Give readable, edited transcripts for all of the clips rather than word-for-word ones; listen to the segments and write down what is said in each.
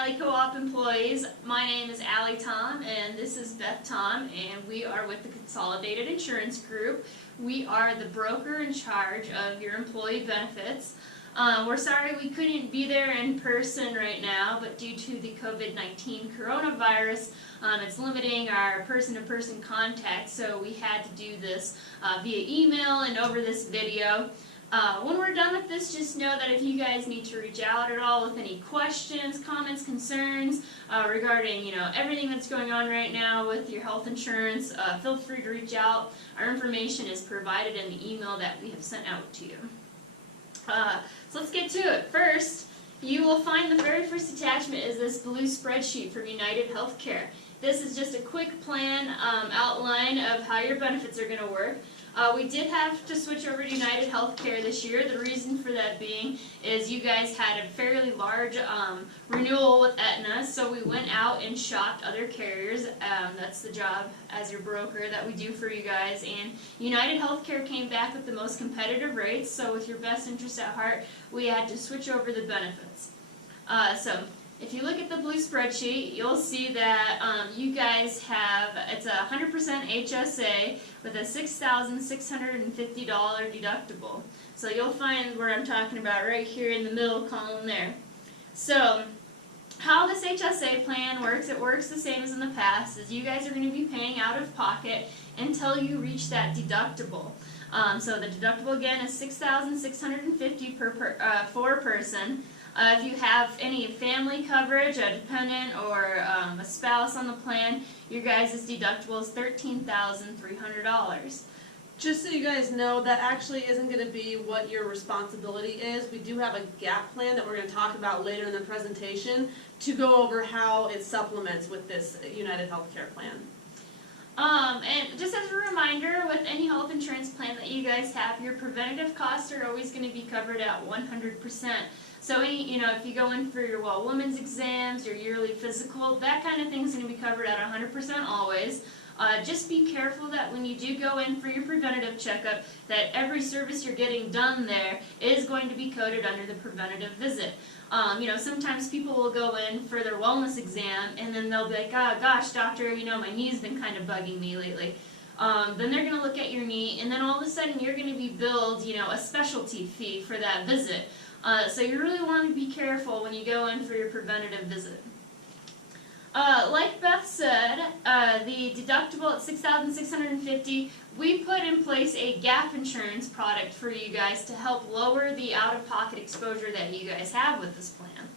Valley Co-op employees. My name is Allie Tom and this is Beth Tom, and we are with the Consolidated Insurance Group. We are the broker in charge of your employee benefits. We're sorry we couldn't be there in person right now, but due to the COVID-19 coronavirus, it's limiting our person-to-person contact, so we had to do this via email and over this video. When we're done with this, just know that if you guys need to reach out at all with any questions, comments, concerns regarding everything that's going on right now with your health insurance, feel free to reach out. Our information is provided in the email that we have sent out to you. So let's get to it. First, you will find the very first attachment is this blue spreadsheet from United Healthcare. This is just a quick plan outline of how your benefits are going to work. We did have to switch over to United Healthcare this year. The reason for that being is you guys had a fairly large renewal with Aetna, so we went out and shopped other carriers. That's the job as your broker that we do for you guys. And United Healthcare came back with the most competitive rates, so with your best interest at heart, we had to switch over the benefits. So if you look at the blue spreadsheet, you'll see that you guys have, it's a 100% HSA with a $6,650 deductible. So you'll find where I'm talking about right here in the middle column there. So how this HSA plan works, it works the same as in the past, is you guys are going to be paying out of pocket until you reach that deductible. So the deductible again is $6,650 for a person. If you have any family coverage, a dependent, or a spouse on the plan, your guys' deductible is $13,300. Just so you guys know, that actually isn't going to be what your responsibility is. We do have a gap plan that we're going to talk about later in the presentation to go over how it supplements with this United Healthcare plan. And just as a reminder, with any health insurance plan that you guys have, your preventative costs are always going to be covered at 100%. So if you go in for your women's exams, your yearly physical, that kind of thing is going to be covered at 100% always. Just be careful that when you do go in for your preventative checkup, that every service you're getting done there is going to be coded under the preventative visit. Sometimes people will go in for their wellness exam and then they'll be like, oh gosh, doctor, my knee's been kind of bugging me lately. Then they're going to look at your knee, and then all of a sudden you're going to be billed, a specialty fee for that visit. So you really want to be careful when you go in for your preventative visit. Like Beth said, the deductible at $6,650, we put in place a gap insurance product for you guys to help lower the out-of-pocket exposure that you guys have with this plan.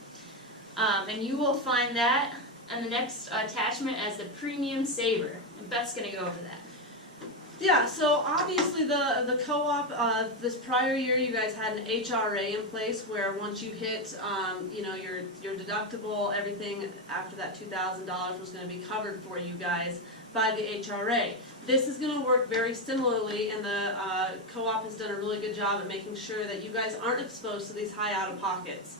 And you will find that in the next attachment as the premium saver. And Beth's going to go over that. Yeah, so obviously the co-op, this prior year you guys had an HRA in place where once you hit, your deductible, everything after that $2,000 was going to be covered for you guys by the HRA. This is going to work very similarly, and the co-op has done a really good job at making sure that you guys aren't exposed to these high out-of-pockets.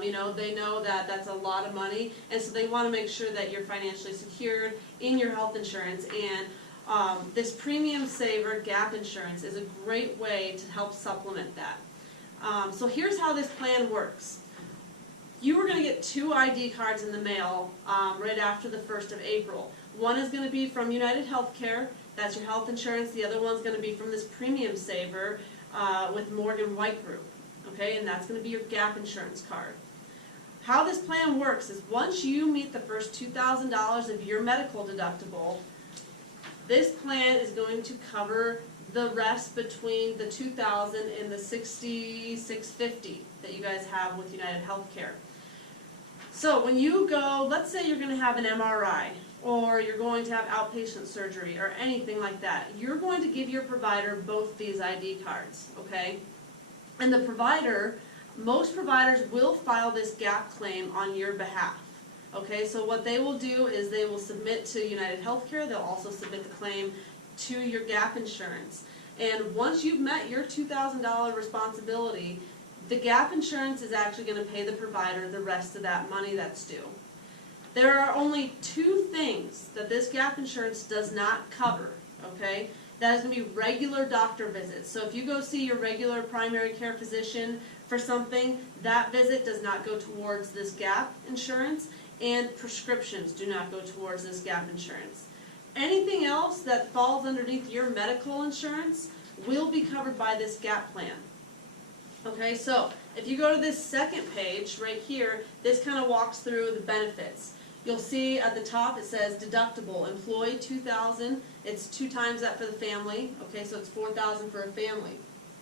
They know that that's a lot of money, and so they want to make sure that you're financially secured in your health insurance. And this premium saver gap insurance is a great way to help supplement that. So here's how this plan works. You are going to get 2 ID cards in the mail right after the 1st of April. One is going to be from United Healthcare, that's your health insurance. The other one's going to be from this premium saver with Morgan White Group. Okay, and that's going to be your gap insurance card. How this plan works is once you meet the first $2,000 of your medical deductible, this plan is going to cover the rest between the $2,000 and the $6,650 that you guys have with United Healthcare. So when you go, let's say you're going to have an MRI, or you're going to have outpatient surgery, or anything like that, you're going to give your provider both these ID cards, okay? And the provider, most providers will file this gap claim on your behalf. Okay, so what they will do is they will submit to United Healthcare. They'll also submit the claim to your gap insurance. And once you've met your $2,000 responsibility, the gap insurance is actually going to pay the provider the rest of that money that's due. There are only 2 things that this gap insurance does not cover, okay? That is going to be regular doctor visits. So if you go see your regular primary care physician for something, that visit does not go towards this gap insurance, and prescriptions do not go towards this gap insurance. Anything else that falls underneath your medical insurance will be covered by this gap plan. Okay, so if you go to this second page right here, this kind of walks through the benefits. You'll see at the top it says deductible, employee $2,000, it's 2 times that for the family, okay, so it's $4,000 for a family.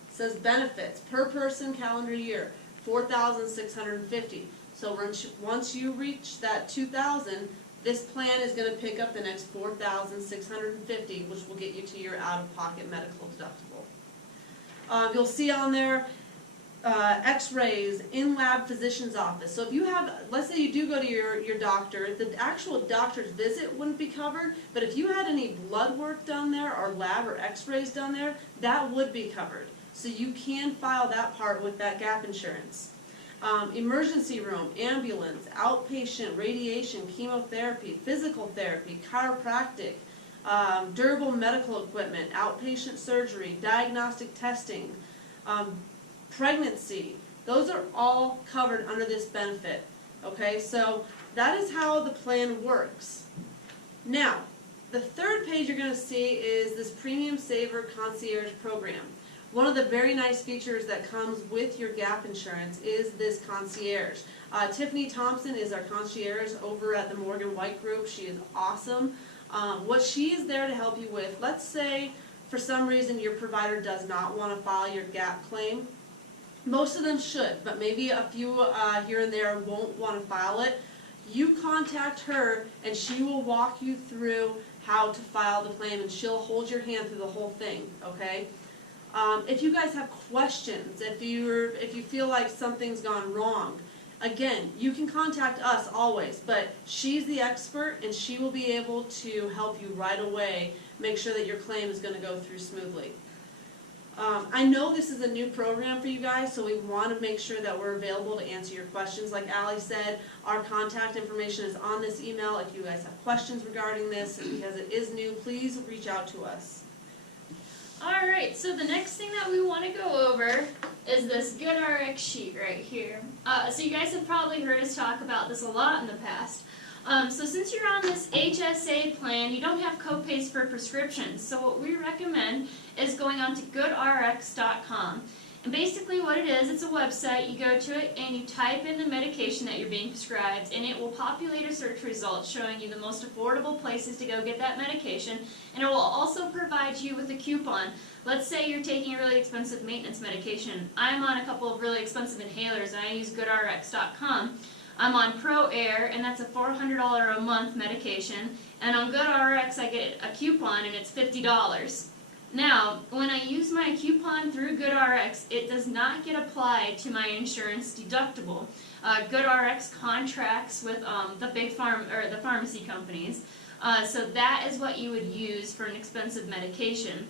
It says benefits, per person calendar year, $4,650. So once you reach that $2,000, this plan is going to pick up the next $4,650, which will get you to your out-of-pocket medical deductible. You'll see on there x-rays, in-lab physician's office. So if you have, let's say you do go to your doctor, the actual doctor's visit wouldn't be covered, but if you had any blood work done there or lab or x-rays done there, that would be covered. So you can file that part with that gap insurance. Emergency room, ambulance, outpatient, radiation, chemotherapy, physical therapy, chiropractic, durable medical equipment, outpatient surgery, diagnostic testing, pregnancy, those are all covered under this benefit. Okay, so that is how the plan works. Now, the third page you're going to see is this Premium Saver Concierge Program. One of the very nice features that comes with your gap insurance is this concierge. Tiffany Thompson is our concierge over at the Morgan White Group. She is awesome. What she is there to help you with, let's say for some reason your provider does not want to file your gap claim. Most of them should, but maybe a few here and there won't want to file it. You contact her and she will walk you through how to file the claim, and she'll hold your hand through the whole thing, okay? If you guys have questions, if you feel like something's gone wrong, again, you can contact us always, but she's the expert and she will be able to help you right away, make sure that your claim is going to go through smoothly. I know this is a new program for you guys, so we want to make sure that we're available to answer your questions. Like Allie said, our contact information is on this email. If you guys have questions regarding this, because it is new, please reach out to us. Alright, so the next thing that we want to go over is this GoodRx sheet right here. So you guys have probably heard us talk about this a lot in the past. So since you're on this HSA plan, you don't have copays for prescriptions. So what we recommend is going on to goodrx.com. And basically what it is, it's a website. You go to it and you type in the medication that you're being prescribed, and it will populate a search result showing you the most affordable places to go get that medication, and it will also provide you with a coupon. Let's say you're taking a really expensive maintenance medication. I'm on a couple of really expensive inhalers and I use goodrx.com. I'm on Pro Air, and that's a $400 a month medication, and on GoodRx I get a coupon and it's $50. Now, when I use my coupon through GoodRx, it does not get applied to my insurance deductible. GoodRx contracts with the big pharmacy companies, so that is what you would use for an expensive medication.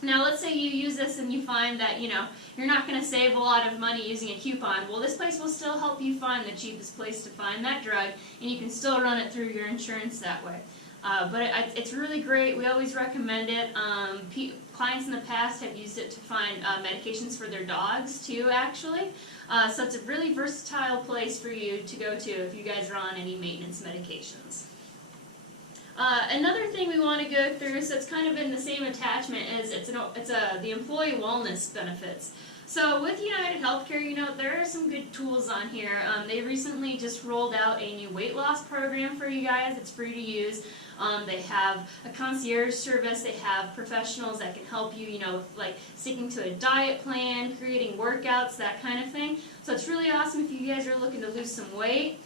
Now, let's say you use this and you find that, you're not going to save a lot of money using a coupon. Well, this place will still help you find the cheapest place to find that drug, and you can still run it through your insurance that way. But it's really great. We always recommend it. Clients in the past have used it to find medications for their dogs, too, actually. So it's a really versatile place for you to go to if you guys are on any maintenance medications. Another thing we want to go through, so it's kind of in the same attachment, is the employee wellness benefits. So with United Healthcare, there are some good tools on here. They recently just rolled out a new weight loss program for you guys. It's free to use. They have a concierge service. They have professionals that can help you, like sticking to a diet plan, creating workouts, that kind of thing. So it's really awesome if you guys are looking to lose some weight.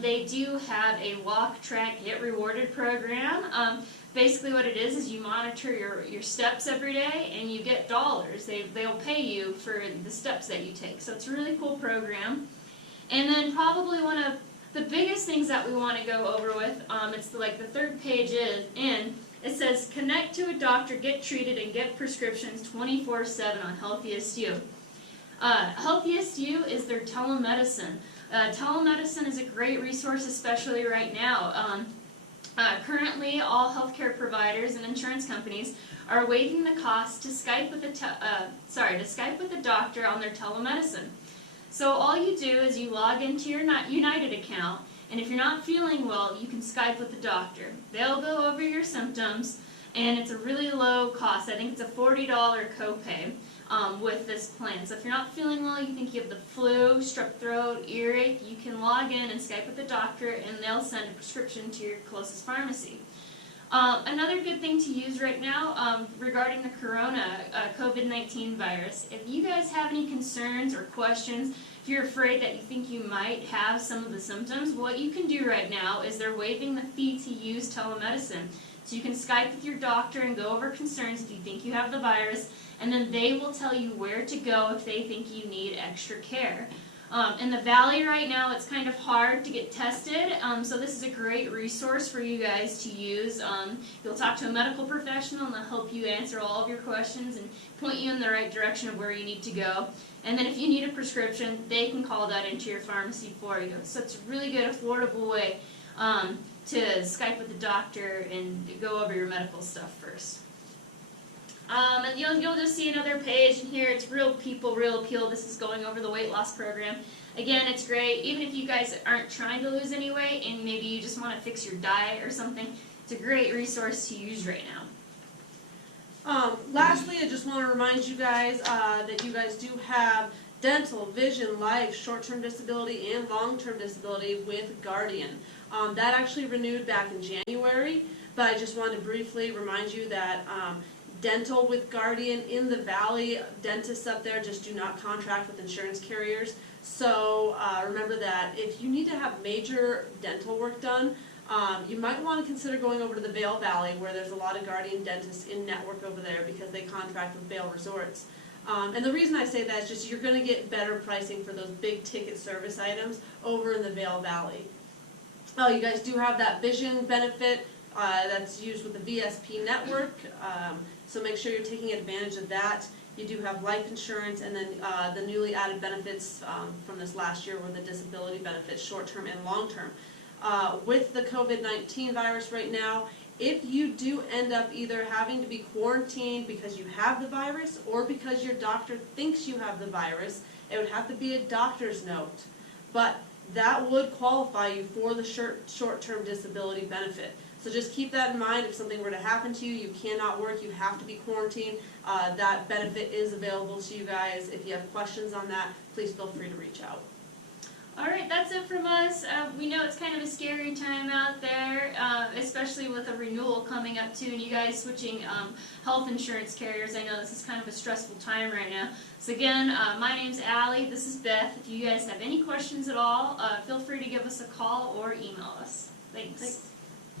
They do have a walk, track, get rewarded program. Basically what it is you monitor your steps every day and you get dollars. They'll pay you for the steps that you take. So it's a really cool program. And then probably one of the biggest things that we want to go over with, it's like the third page it says connect to a doctor, get treated, and get prescriptions 24/7 on Healthiest You. Healthiest You is their telemedicine. Telemedicine is a great resource, especially right now. Currently, all healthcare providers and insurance companies are waiving the cost to Skype with a doctor on their telemedicine. So all you do is you log into your United account, and if you're not feeling well, you can Skype with the doctor. They'll go over your symptoms, and it's a really low cost. I think it's a $40 copay with this plan. So if you're not feeling well, you think you have the flu, strep throat, earache, you can log in and Skype with the doctor, and they'll send a prescription to your closest pharmacy. Another good thing to use right now regarding the COVID-19 virus, if you guys have any concerns or questions, if you're afraid that you think you might have some of the symptoms, what you can do right now is they're waiving the fee to use telemedicine. So you can Skype with your doctor and go over concerns if you think you have the virus, and then they will tell you where to go if they think you need extra care. In the Valley right now, it's kind of hard to get tested, so this is a great resource for you guys to use. You'll talk to a medical professional, and they'll help you answer all of your questions and point you in the right direction of where you need to go. And then if you need a prescription, they can call that into your pharmacy for you. So it's a really good, affordable way to Skype with the doctor and go over your medical stuff first. And you'll just see another page in here. It's Real People, Real Appeal. This is going over the weight loss program. Again, it's great. Even if you guys aren't trying to lose any weight and maybe you just want to fix your diet or something, it's a great resource to use right now. Lastly, I just want to remind you guys that you guys do have dental, vision, life, short-term disability, and long-term disability with Guardian. That actually renewed back in January, but I just wanted to briefly remind you that dental with Guardian in the Valley, dentists up there just do not contract with insurance carriers. So remember that if you need to have major dental work done, you might want to consider going over to the Vail Valley, where there's a lot of Guardian dentists in network over there because they contract with Vail Resorts. And the reason I say that is just you're going to get better pricing for those big ticket service items over in the Vail Valley. Oh, you guys do have that vision benefit that's used with the VSP network, so make sure you're taking advantage of that. You do have life insurance, and then the newly added benefits from this last year were the disability benefits, short-term and long-term. With the COVID-19 virus right now, if you do end up either having to be quarantined because you have the virus or because your doctor thinks you have the virus, it would have to be a doctor's note. But that would qualify you for the short-term disability benefit. So just keep that in mind. If something were to happen to you, you cannot work, you have to be quarantined, that benefit is available to you guys. If you have questions on that, please feel free to reach out. Alright, that's it from us. We know it's kind of a scary time out there, especially with a renewal coming up too, and you guys switching health insurance carriers. I know this is kind of a stressful time right now. So again, my name's Allie, this is Beth. If you guys have any questions at all, feel free to give us a call or email us. Thanks.